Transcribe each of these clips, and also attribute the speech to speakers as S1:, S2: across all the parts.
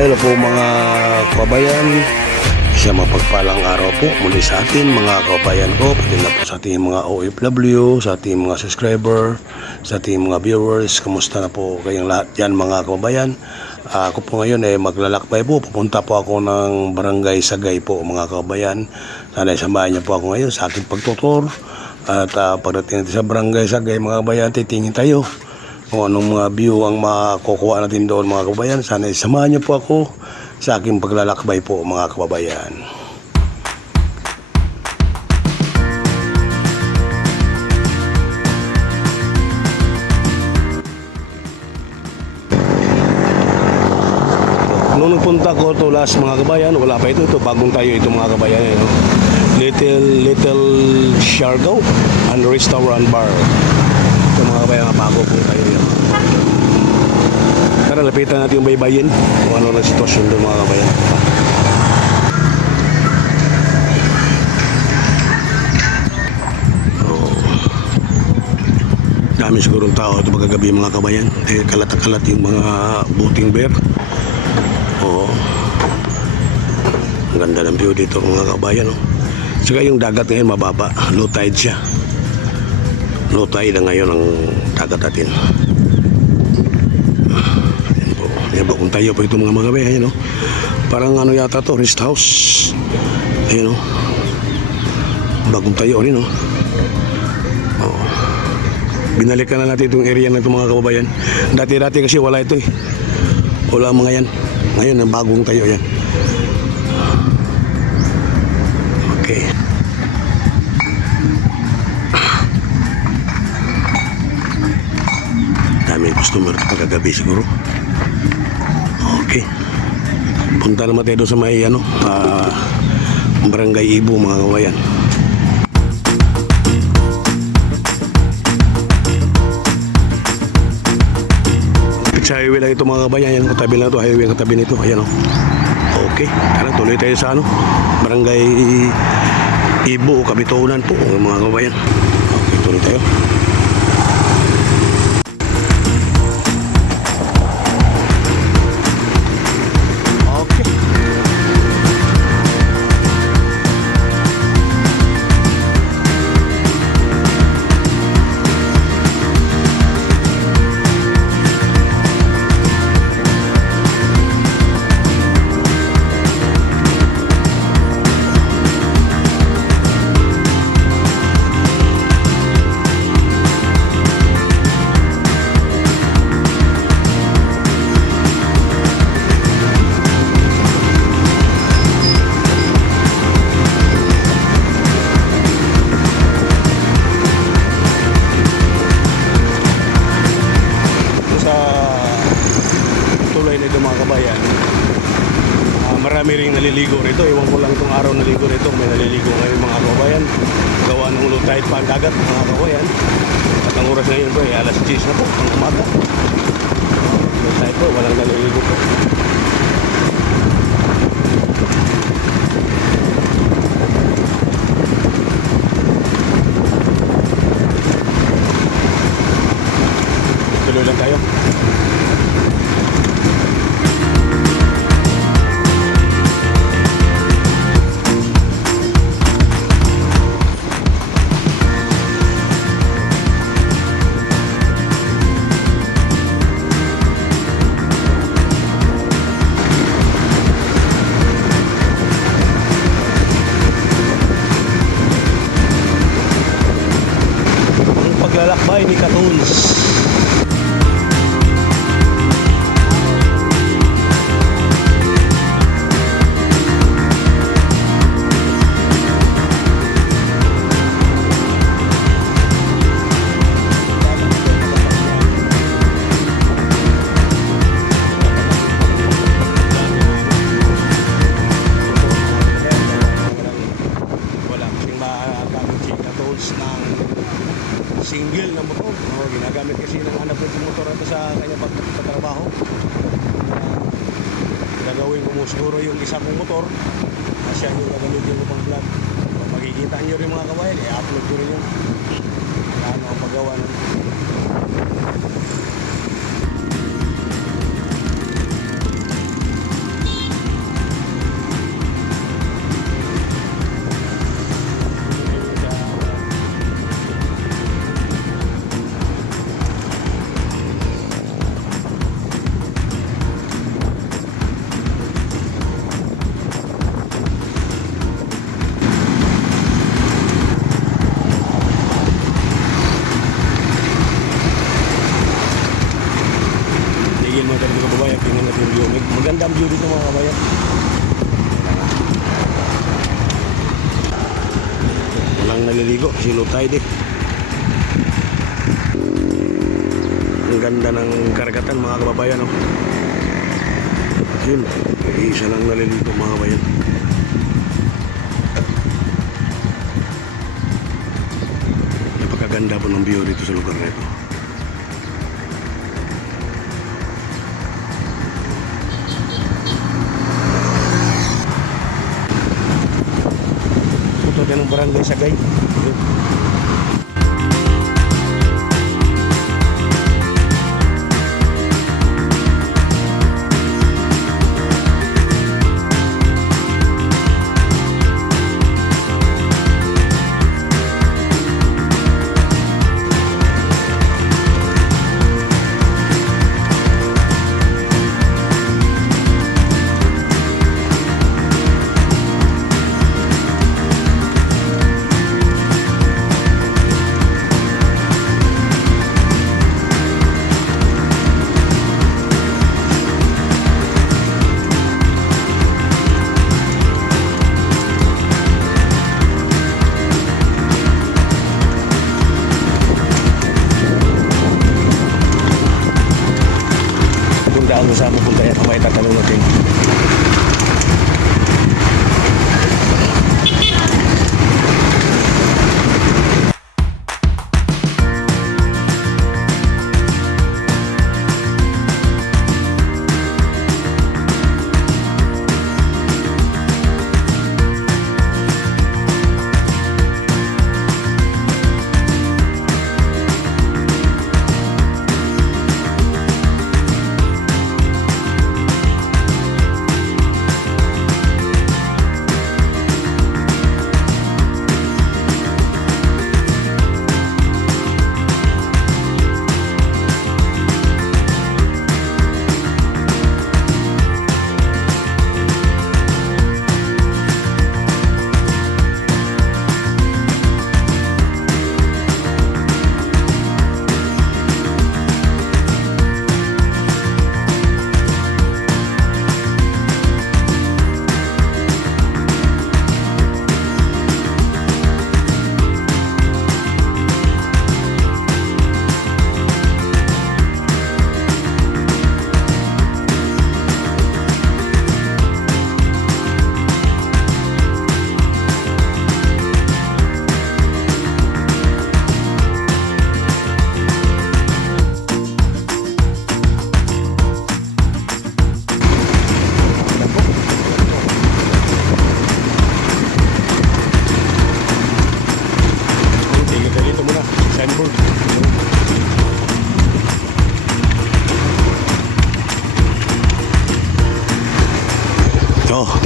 S1: Hello po mga kabayan. Siya mapagpalang araw po muli sa atin mga kabayan ko, pati na po sa ating mga OFW, sa ating mga subscriber, sa ating mga viewers. Kamusta na po kayong lahat yan mga kabayan? Ako po ngayon ay maglalakbay po. Pupunta po ako ng barangay Sagay po mga kabayan. Sana samahan niyo po ako ngayon sa aking pagtutor. At ah, pagdating natin sa barangay Sagay mga kabayan, titingin tayo kung anong mga view ang makukuha natin doon mga kababayan. Sana isamahan niyo po ako sa aking paglalakbay po mga kababayan. Noong nagpunta ko to last mga kabayan, wala pa ito. Ito, bagong tayo ito mga kabayan. Eh, no? Little, Little Siargao and Restaurant Bar. Kabayan, bago po tayo yan. Tara, lapitan natin yung baybayin. Kung ano na sitwasyon doon mga kabayan. Oh. Dami sigurong tao ito magagabi mga kabayan. Eh, kalat-kalat yung mga booting bear. Oo. Ang ganda ng view dito mga kabayan. Oh. Saka yung dagat ngayon mababa. Low tide siya. Tide na ngayon ang dagat natin. Ayan po. Ayan po. Kung tayo po ito mga mga Ayan oh. Parang ano yata to. Rest house. Ayan oh. Bagong tayo rin oh. Oo. Binalikan na natin itong area na ito mga kababayan. Dati-dati kasi wala ito eh. Wala mga yan. Ngayon, ang bagong tayo yan. Ito pagkagabi siguro. Okay. Punta naman tayo sa may ano, ah, barangay Ibo mga kawayan. Sa highway lang ito mga kabayan. Yan, katabi lang ito. Highway ang katabi nito. Ayan o. Okay. Tara, tuloy tayo sa ano. Barangay Ibo, Kabitunan po mga kabayan. Okay, tuloy tayo. Oras ngayon po ay alas 10 na po ang umaga. Low tide po walang naliligo po paglalakbay ng karagatan mga kababayan. Oh. Yun. Isa lang naliligo mga kababayan. Napakaganda po ng view dito sa lugar na ito. Puto din ng barangay Sagay. Kung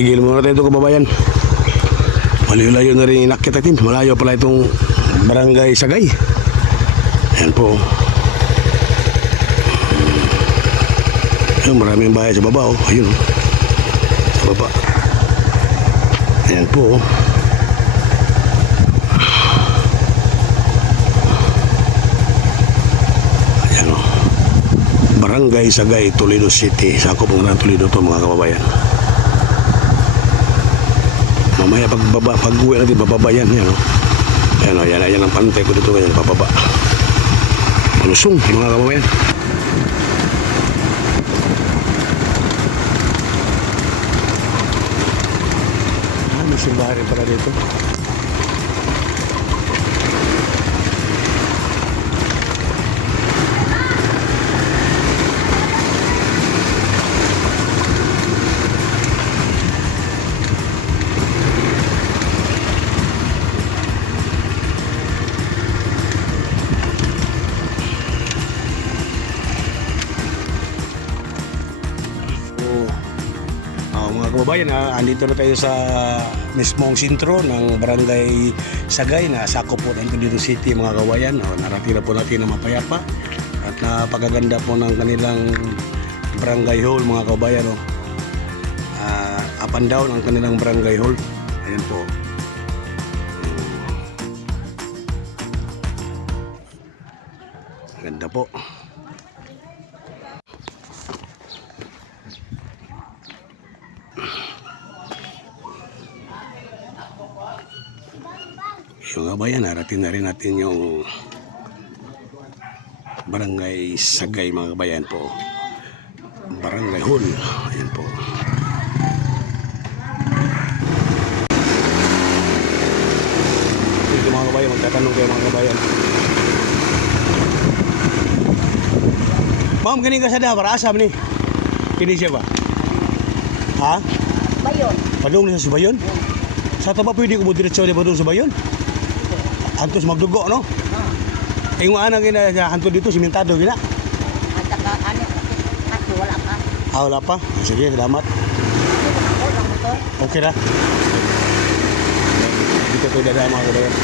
S1: tigil muna tayo ito kababayan. Malayo-layo na rin inakit natin. Malayo pala itong barangay Sagay. Ayan po. Ayun, maraming bahay sa baba. Oh. Ayun. oh. Sa baba. Ayan po. oh. Ayan o. Barangay Sagay, Toledo City. Sakop ng Toledo to mga kababayan. Mamaya pagbaba, pag uwi natin, bababa yan. Yan o. Ayan o, yan, yan ang pantay ko dito ngayon, bababa. Malusong mga kababayan. Ah, may simbahan rin pala dito. Kababayan, ah, andito na tayo sa mismong sintro ng Barangay Sagay na sakop po ng Toledo City mga kababayan. Oh, narating na po natin na mapayapa at napakaganda po ng kanilang barangay hall mga kababayan. Oh. Ah, up and down ang kanilang barangay hall. Ayan po. Ganda po. Yung narating na rin natin yung barangay Sagay mga kabayan po. Barangay Hall. Ayan po. Dito mga kabayan, magtatanong kayo mga kabayan. Ma'am, ganing ka sa dabar, asam ni? Kini siya ba? Ha?
S2: Bayon.
S1: Padung sa Subayon? Sa taba pwede ko mo diretso ni Padung sa Subayon? Antos magdugo, no? Eh, yung anang gina hanto dito, simentado gina.
S2: At saka ano, kaso wala ka.
S1: Ah, wala pa. Sige, salamat. Okay na. Dito ko dadaan mga kabayan.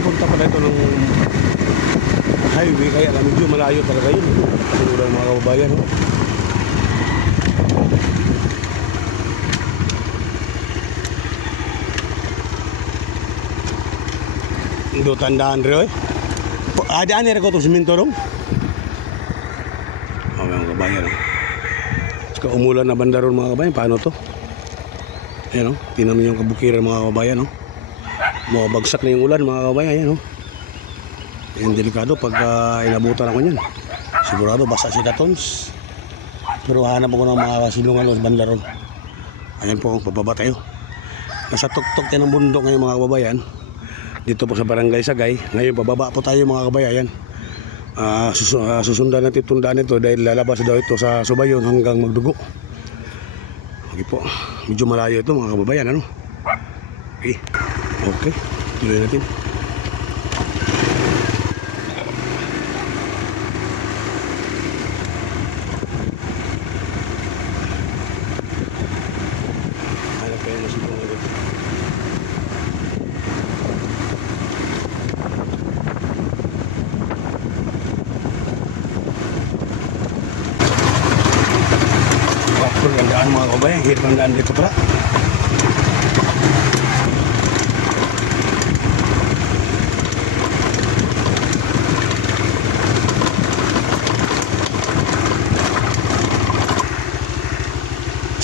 S1: Punta pala ito ng highway kaya malayo talaga yun. Patuloy mga kababayan. No? Do tandaan rin. Ada ani ko to siminto dong. Oh, mga kabayan. Eh. Saka umulan na banda ron mga kabayan. Paano to? Ayan o. Tinan mo yung kabukiran mga kabayan o. Mabagsak na yung ulan mga kabayan. Ayan o. Yung delikado pag uh, inabutan ako niyan. Sigurado basa si Tatons. Pero hanap ako ng mga silungan o banda ron. Ayan po, pababa tayo. Nasa tuktok tayo ng bundok ngayon mga kababayan dito po sa Barangay Sagay. Ngayon bababa po tayo mga kabayan. Ah, sus- ah, susundan natin tundaan ito dahil lalabas daw ito sa Subayon hanggang magdugo. Okay po. Medyo malayo ito mga kababayan ano. Okay. Okay. Tuloy natin. Hanap kayo na siguro dito. Wapur gandaan mga daan dito pala.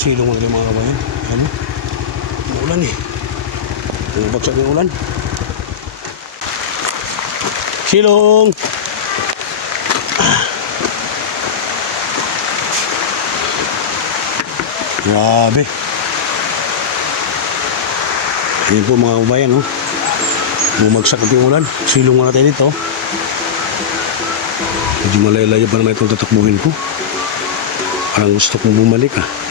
S1: Silong mga mga kabayan. Ano? Umuulan eh. Bumabagsak ng ulan. Silong! Grabe. Ayan po mga kabayan, oh. Bumagsak at yung ulan. Silong muna tayo dito. Medyo malayo-layo pa naman itong tatakbuhin ko. Parang gusto kong bumalik, ah.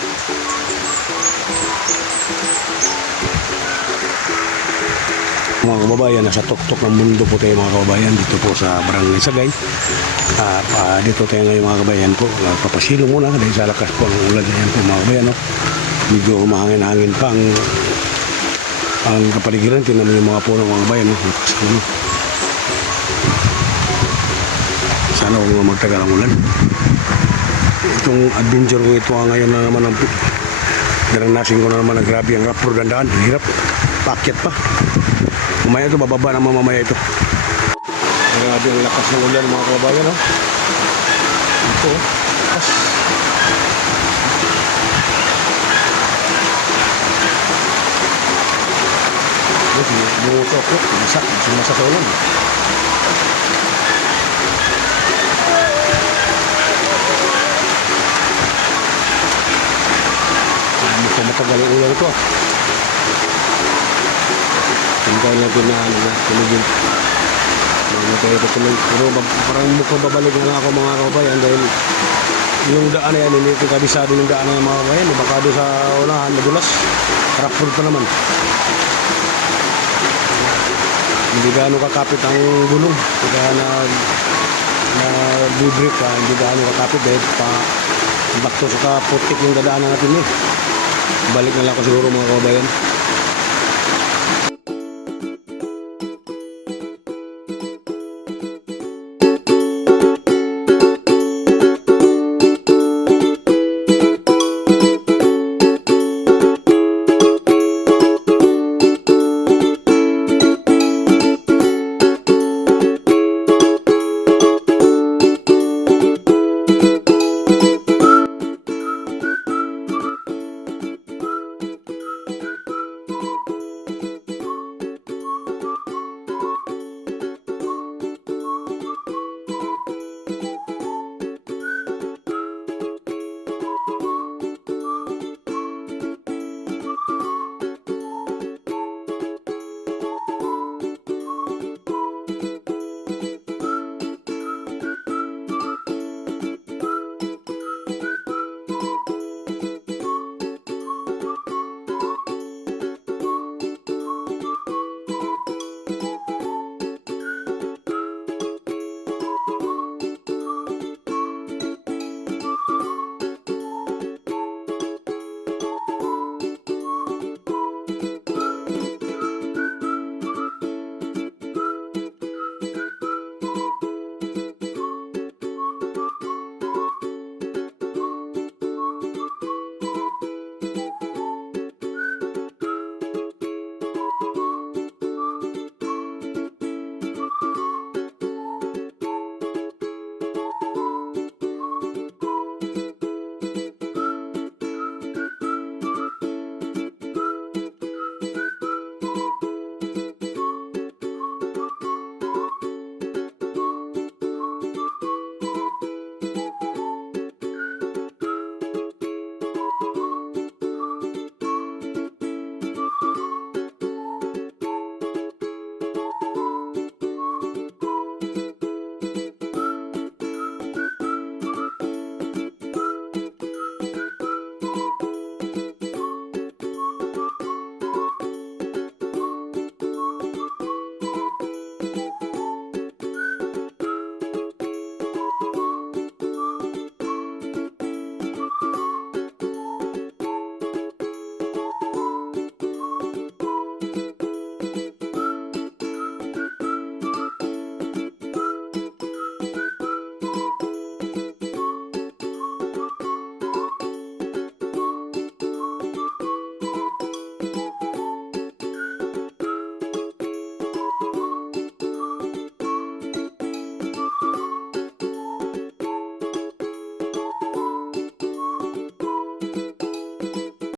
S1: Mga kababayan, nasa tuktok ng mundo po tayo mga kababayan dito po sa Barangay Sagay. At ah, dito tayo ngayon mga kabayan po. Papasilo muna dahil sa lakas po ng ulan na yan po mga kabayan. No? Medyo humahangin-hangin pa ang ang kapaligiran. Tingnan mo yung mga puno mga kabayan. No? Lakas no? Sana huwag magtagal ang ulan. Itong adventure ko ito ah, ngayon na naman ang Daranasin ko na naman na grabe ang rapor dandaan. Hirap. Pakyat pa. Mamaya ito, bababa naman mamaya ito. Grabe ang lakas ng ulan mga kababayan. Oh. Ito, oh. lakas. Ito, bumutok ko. Masak, sumasa sa ulan. Mukhang matagal ang ulan ito. ah. Hintayin natin na ano na, tumigil. Mga tayo ito tuloy. Pero parang mukhang babalik na lang ako mga kabayan dahil yung daan na yan, hindi ko kabisado yung daan na yan mga kabayan. Baka doon sa unahan, madulas. Rapol pa naman. Hindi gaano kakapit ang gulong. Kaya na na bibrik ka, hindi gaano kakapit dahil pa bakto sa kaputik yung dadaanan natin eh. Balik na lang ako siguro mga kabayan.